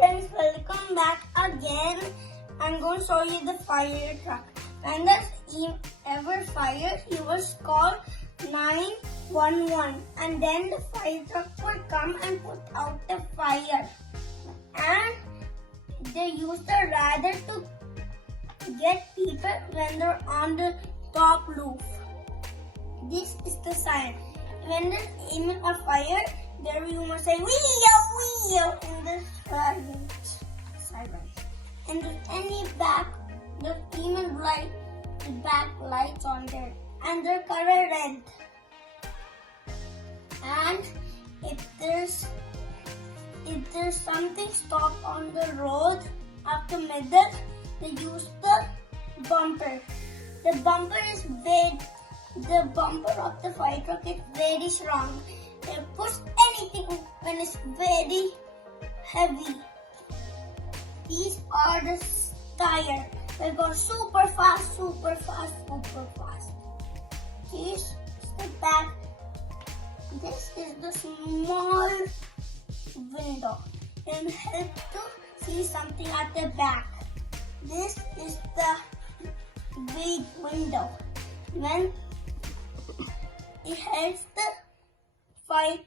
friends, welcome back again. I'm going to show you the fire truck. When there's ever fire, you must call 911 and then the fire truck will come and put out the fire. And they use the radar to get people when they're on the top roof. This is the sign. When there's even a fire, there you must say wee-yo in the siren. And there's any back, there's even the back lights on there, and they're color red. And if there's something stopped on the road up the middle, they use the bumper. The bumper of the fire truck is very strong. They push anything when it's very heavy. These are the tires. They go super fast. This is the back. This is the small window. It will help to see something at the back. This is the big window. When it helps the fire